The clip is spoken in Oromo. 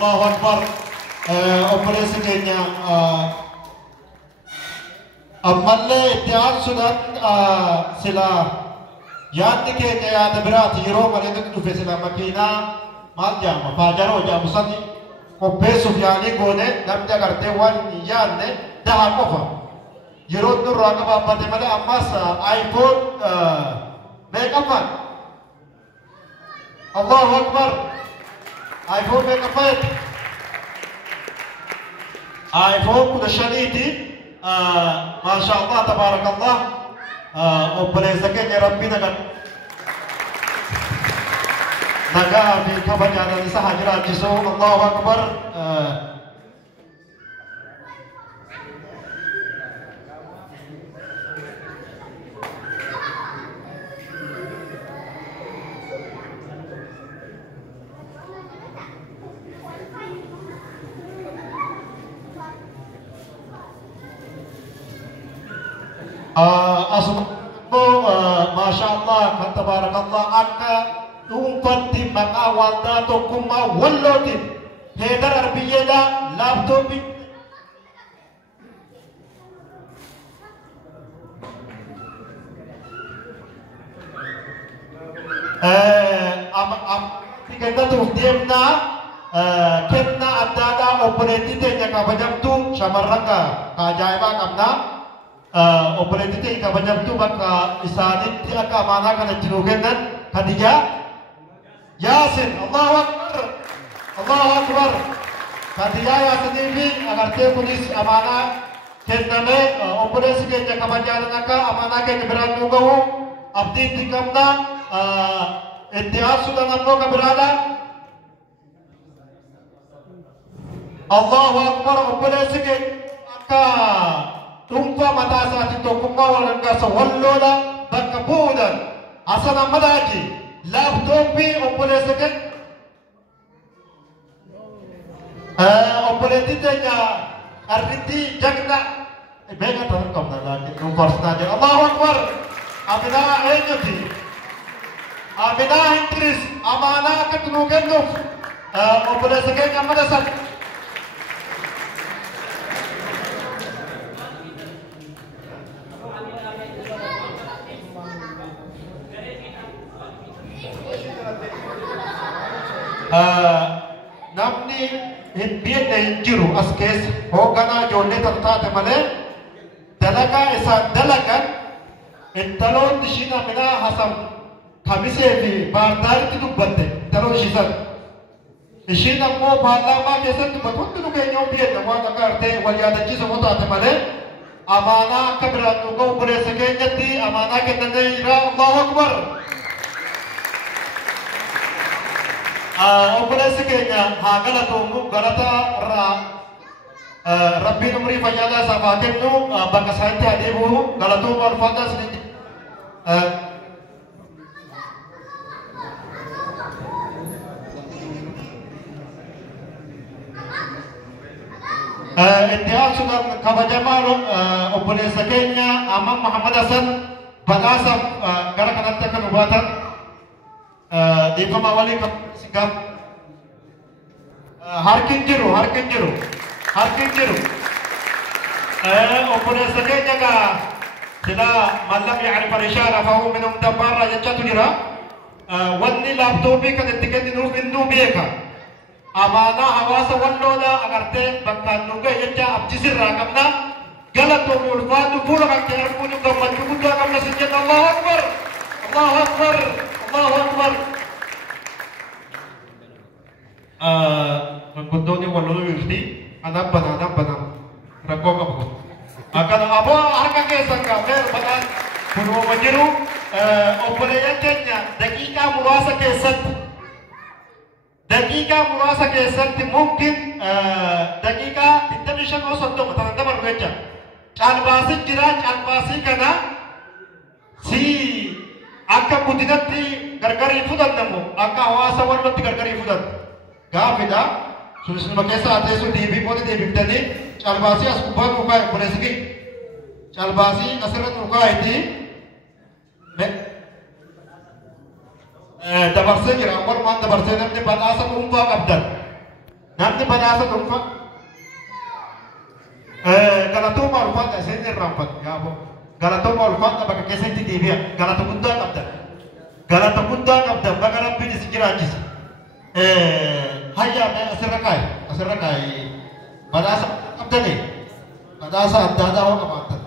Allahu Akbar. Obboleessi keenya ammallee itti aansuudhaan silaa yaadni keenya yaada biraati yeroo malee nuti dhufe sila makiinaa maal jaama paajaroo jaamu sani qopheessuuf yaalii goone namni agartee waan hin yaadne daha qofa yeroo nurraa qabaabbate malee ammas iPhone meeqaffaan Allahu Akbar iPhone meeqaffaan iPhone 15ti Masya Allah tabarakallah obboleessa keenya rabbi nagaa fi kabajaan isa haa jiraachisu Allahu Akbar Masya Allah kan tabarakallah akka dhuunfatti maqaa waldaa tokkummaa wallootiin heedar arbiyyeedha laaptooppii kennatuuf deemnaa kennaa addaadhaa obboleettii teenya kabajamtuu shamarran ajaa'ibaa qabnaa obboleettii teenya kabajamtuu bakka isaanitti akka amaanaa kana itti nuu kennan Khadijaa Yaasin Allahu Akbar Allahu Akbar Khadijaa Yaasinii fi agartee kunis amaanaa kennamee obboleessi keenya kabajaan akka amaanaa keenya biraan nuu gahu abdii itti qabna itti aansuudhaan ammoo kabiraadhaan Allahu Akbar obboleessi keenya akka dhuunfaa mataa isaatiin tokkummaa wal gargaarsa walloodha bakka bu'uudhaan Hasan Ahmadaaji laaptooppii obboleessa keenya obboleettii teenya qarrittii jagna beeka ta'uu qabna laakiin dhuunfarsinaa jedha Allahu Akbar Aminaa eenyuti Aminaa Hindiris amaanaa akka nuu kennuuf obboleessa keenya amma dasan namni hin beekne hin jiru as keessa hoogganaa ijoollee taate malee dalagaa isaan dalagan intaloonni ishiin Aminaa Hasan Kamisee fi Baardaaritti dubbatte intaloon ishiisan ishiin ammoo paarlaamaa keessatti hundi nu keenya beekna waan akka artee wal yaadachiisa moo taate malee amaanaa akka biraan nu ga'u obboleessa keenyatti amaanaa kennannee jira Allahu Akbar obboleessi keenya haa galatoomu galata irraa rabbiin umrii fayyadaa isaaf haa kennu bakka isaanitti haa deebi'u galatoomu alfaadaa isin itti aansuudhaan kabajamaa obboleessa keenya Ahmad Muhammad Hasan badhaasaaf gara kanatti akka nu baatan dhiifama walii gam harkin jiru obboleessa keenya gaa sila mallam yacrif al-ishaara fahuwa minhum dabbaarraa jechatu jira wanni laaptooppii kan itti kenninuuf innuu beeka amaanaa hawaasa walloodha agartee bakkaan nu ga'e jecha abdisirraa qabna galatoomu ulfaatu fuula kan kee arguun gammachuu guddaa qabna sin jenna Allahu Akbar Allahu Akbar Allahu Akbar manguddoonni walloluu yufti anabbana rakkoo qabu akkana aboo harka keessan gaafeer badhaan kunuma jiru obboleeyyan keenya daqiiqaa muraasa keessatti mungkin daqiiqaa 25 osoo ta'an dabaru jecha caalbaasii jira caalbaasii kana si akka guddinatti gargarii fudhannamu akka hawaasa wallootti gargarii fudhannu gaafidha sunisuma keessa ateessu deebii booda deebiftanii caalbaasii as gubbaa nuukaa obboleessi caalbaasii asirra nuukaa itti dabarsee jira walumaan dabarsee namni badhaasa dhuunfaa qabdan namni badhaasa dhuunfa galatuma ulfaata isin irraanfatu yaabo galatuma ulfaata bakka keessatti deebi'a galata guddaa qabdan bakka rabbiin isin jiraachise hayyaa mee asirra kaa'e badhaasa qabdanii badhaasa adda addaa hoo qabaatan